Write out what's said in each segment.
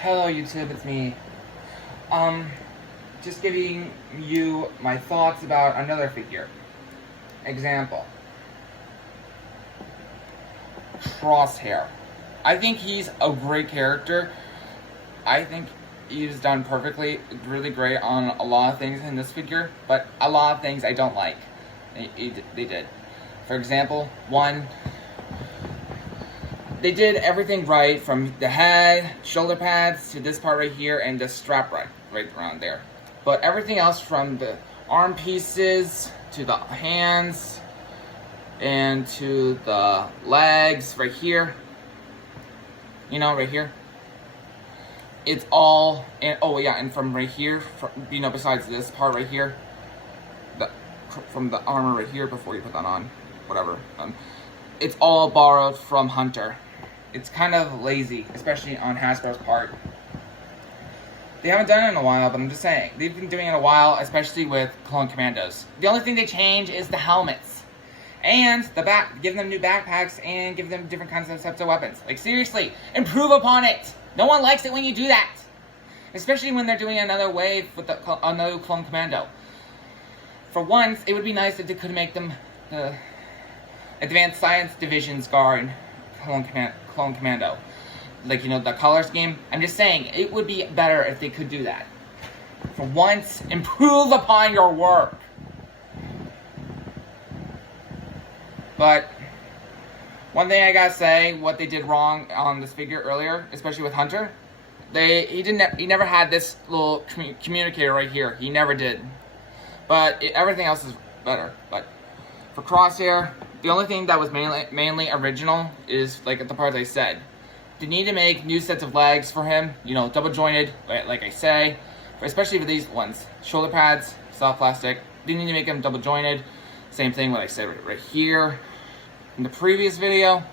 Hello YouTube, it's me. Just giving you my thoughts about another figure. Example. Crosshair. I think he's a great character. I think he's done perfectly, really great on a lot of things in this figure, but a lot of things I don't like. They did. For example, one, they did everything right from the head, shoulder pads, to this part right here, and the strap right around there. But everything else from the arm pieces, to the hands, and to the legs right here, you know, right here, it's all, and oh yeah, and from right here, you know, besides this part right here, from the armor right here before you put that on, whatever, it's all borrowed from Hunter. It's kind of lazy, especially on Hasbro's part. They haven't done it in a while, but I'm just saying. They've been doing it a while, especially with Clone Commandos. The only thing they change is the helmets. And give them new backpacks and give them different kinds of sets of weapons. Like, seriously, improve upon it! No one likes it when you do that! Especially when they're doing another wave with another Clone Commando. For once, it would be nice if they could make them the Advanced Science Division's guard Clone Commando. Like, you know, the color scheme. I'm just saying, it would be better if they could do that. For once, improve upon your work. But one thing I gotta say, what they did wrong on this figure earlier, especially with Hunter, he never had this little communicator right here. He never did. But everything else is better. But for Crosshair, the only thing that was mainly original is, like, the parts I said. They need to make new sets of legs for him, you know, double jointed, like I say, especially for these ones. Shoulder pads, soft plastic. They need to make them double jointed. Same thing what I said right here in the previous video.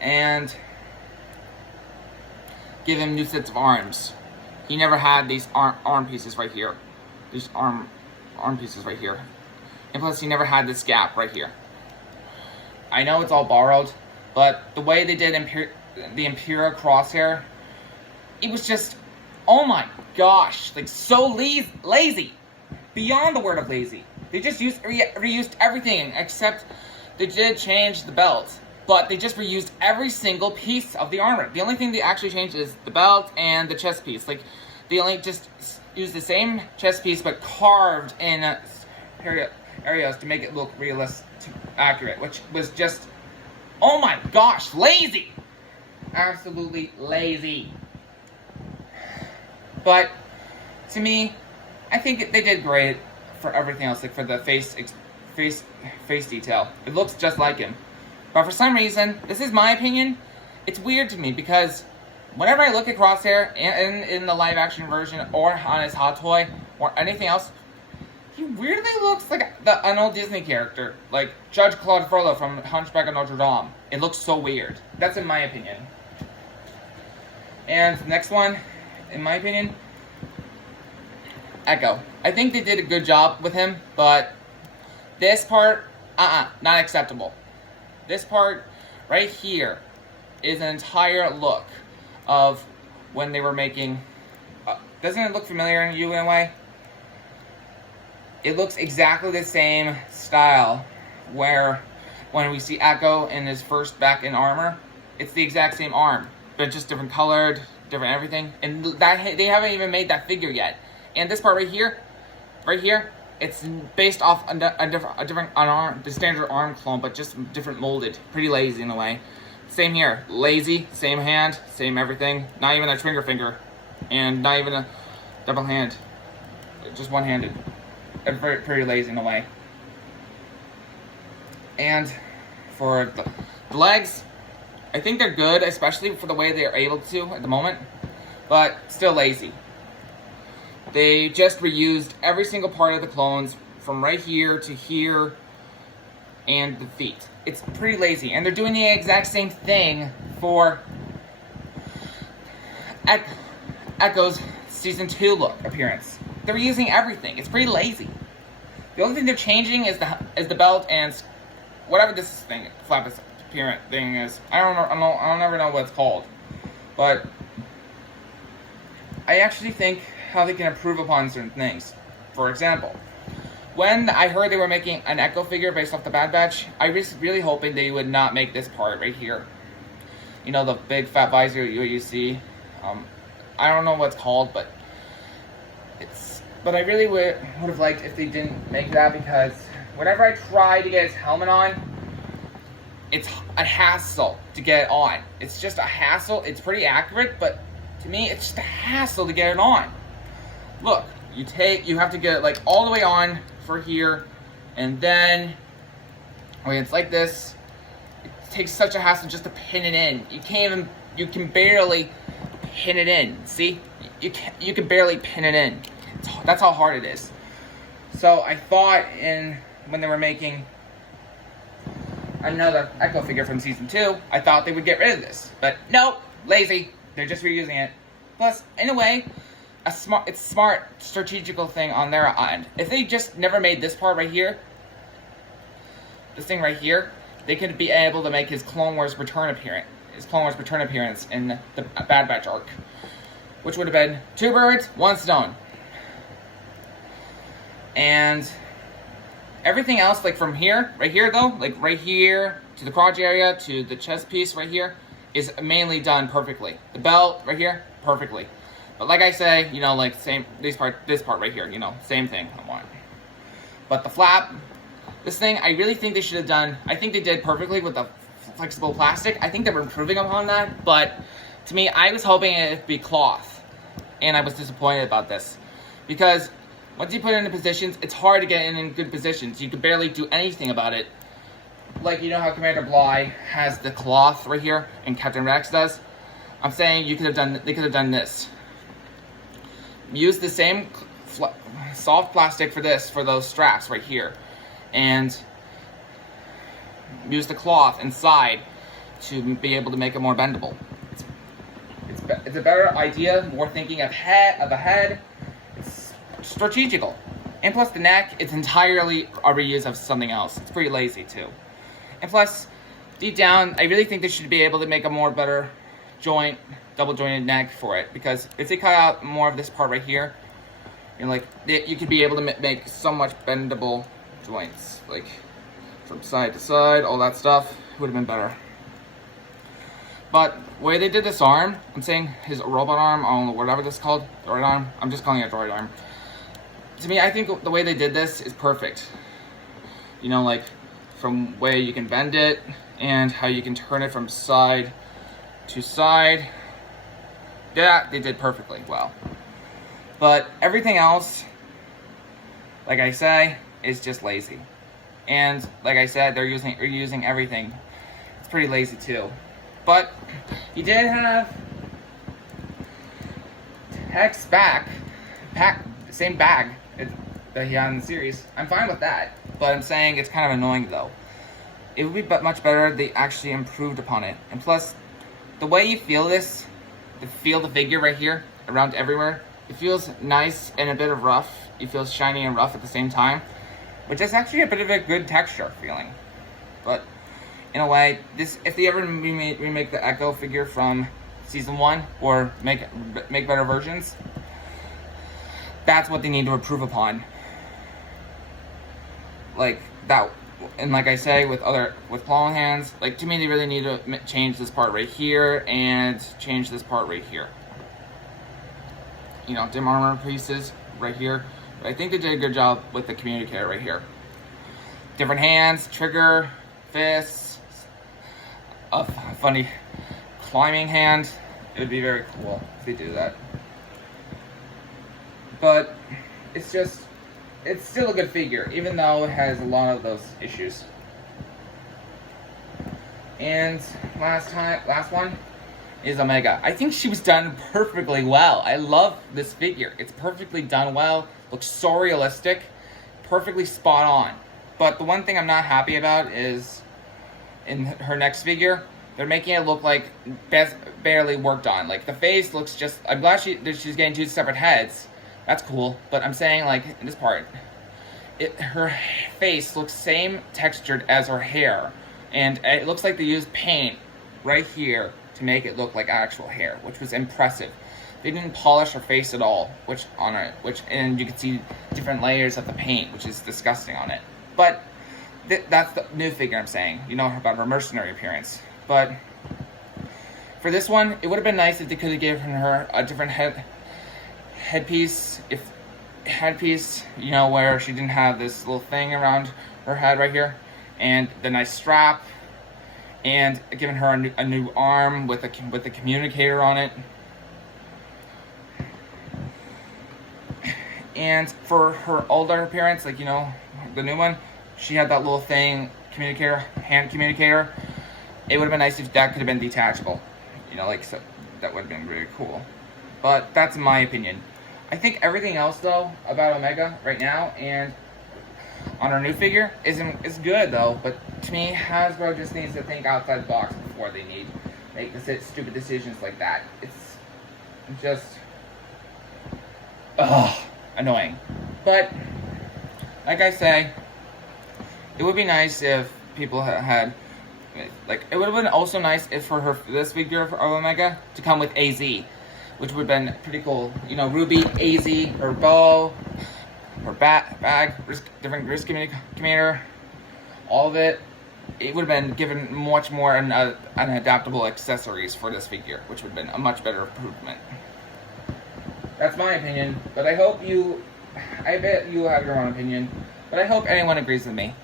And give him new sets of arms. He never had these arm pieces right here. These arm pieces right here. And plus, he never had this gap right here. I know it's all borrowed, but the way they did the Imperial Crosshair, it was just, oh my gosh, like, so lazy. Beyond the word of lazy. They just reused everything, except they did change the belt. But they just reused every single piece of the armor. The only thing they actually changed is the belt and the chest piece. Like, they only just used the same chest piece, but carved in areas to make it look realistic, accurate, which was just, oh my gosh, lazy. Absolutely lazy. But to me, I think they did great for everything else, like for the face detail. It looks just like him. But for some reason, this is my opinion, it's weird to me because whenever I look at Crosshair in the live action version or on his hot toy or anything else, he weirdly looks like an old Disney character, like Judge Claude Frollo from Hunchback of Notre Dame. It looks so weird. That's in my opinion. And the next one, in my opinion, Echo. I think they did a good job with him, but this part, not acceptable. This part right here is an entire look of when they were making, doesn't it look familiar in you in a way? It looks exactly the same style where when we see Echo in his first back in armor, it's the exact same arm, but just different colored, different everything. And that they haven't even made that figure yet. And this part right here, it's based off the standard arm clone, but just different molded. Pretty lazy in a way. Same here, lazy, same hand, same everything. Not even a trigger finger, and not even a double hand, just one-handed. Pretty lazy in a way. And for the legs, I think they're good, especially for the way they're able to at the moment, but still lazy. They just reused every single part of the clones from right here to here and the feet. It's pretty lazy, and they're doing the exact same thing for Echo's Season 2 look appearance. They're using everything. It's pretty lazy. The only thing they're changing is the belt and whatever this thing, flap apparent thing is. I don't never know what it's called. But I actually think how they can improve upon certain things. For example, when I heard they were making an Echo figure based off the Bad Batch, I was really hoping they would not make this part right here. You know, the big fat visor you see. I don't know what it's called, but I really would have liked if they didn't make that, because whenever I try to get his helmet on, it's a hassle to get it on. It's just a hassle. It's pretty accurate, but to me, it's just a hassle to get it on. Look, you have to get it like all the way on for here, and then when it's like this, it takes such a hassle just to pin it in. You can barely pin it in. See, you can barely pin it in. That's how hard it is. So I thought when they were making another Echo figure from season 2, I thought they would get rid of this, but nope, lazy. They're just reusing it. Plus, in a way, it's a smart strategical thing on their end. If they just never made this part right here, this thing right here, they could be able to make his Clone Wars return appearance in the Bad Batch arc, which would have been 2 birds, 1 stone. And everything else, like from here, right here though, like right here to the crotch area to the chest piece right here, is mainly done perfectly. The belt right here, perfectly. But like I say, you know, like this part right here, you know, same thing I want. But the flap, this thing, I really think they should have done. I think they did perfectly with the flexible plastic. I think they were improving upon that, but to me, I was hoping it'd be cloth, and I was disappointed about this, because once you put it into positions, it's hard to get in good positions. You can barely do anything about it. Like, you know how Commander Bly has the cloth right here, and Captain Rex does? I'm saying they could have done this. Use the same soft plastic for those straps right here. And use the cloth inside to be able to make it more bendable. It's a better idea, more thinking of a head. It's strategical. And plus the neck, it's entirely a reuse of something else. It's pretty lazy too. And plus, deep down, I really think they should be able to make a more better double jointed neck for it, because if they cut out more of this part right here, you know, like you could be able to make so much bendable joints, like from side to side, all that stuff would have been better. But the way they did this arm, I'm saying his robot arm, I don't know, whatever this is called, droid arm, I'm just calling it droid arm. To me, I think the way they did this is perfect. You know, like from way you can bend it and how you can turn it from side to side. Yeah, they did perfectly well. But everything else, like I say, is just lazy. And like I said, they're reusing everything. It's pretty lazy too. But he did have Hex same bag that he had in the series. I'm fine with that, but I'm saying it's kind of annoying though. It would be much better if they actually improved upon it. And plus, the way you feel the figure right here, around everywhere, it feels nice and a bit of rough. It feels shiny and rough at the same time, which is actually a bit of a good texture feeling. But in a way, if they ever remake the Echo figure from season 1 or make better versions, that's what they need to improve upon. Like that, and like I say, with Claw Hands, like to me, they really need to change this part right here and change this part right here. You know, dim armor pieces right here. But I think they did a good job with the communicator right here. Different hands, trigger, fists, a funny climbing hand. It would be very cool if they do that. But it's still a good figure, even though it has a lot of those issues. And last one is Omega. I think she was done perfectly well. I love this figure. It's perfectly done well. Looks so realistic. Perfectly spot on. But the one thing I'm not happy about is in her next figure, they're making it look like barely worked on. Like the face looks just, I'm glad she's getting 2 separate heads. That's cool. But I'm saying, like, in this part, her face looks same textured as her hair. And it looks like they used paint right here to make it look like actual hair, which was impressive. They didn't polish her face at all, and you could see different layers of the paint, which is disgusting on it. But that's the new figure I'm saying. You know about her mercenary appearance. But for this one, it would have been nice if they could have given her a different headpiece. You know, where she didn't have this little thing around her head right here, and the nice strap, and giving her a new arm with the communicator on it. And for her older appearance, like, you know, the new one, she had that little thing, hand communicator. It would have been nice if that could have been detachable. You know, like, so that would have been really cool. But that's my opinion. I think everything else, though, about Omega right now and on her new figure is good, though. But to me, Hasbro just needs to think outside the box before they make stupid decisions like that. It's just annoying. But like I say, it would be nice if people had, like, it would have been also nice if for this figure of Omega to come with AZ, which would have been pretty cool. You know, Ruby, AZ, her bow, her bag, different wrist communicator, all of it. It would have been given much more an adaptable accessories for this figure, which would have been a much better improvement. That's my opinion, but I bet you have your own opinion, but I hope anyone agrees with me.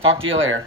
Talk to you later.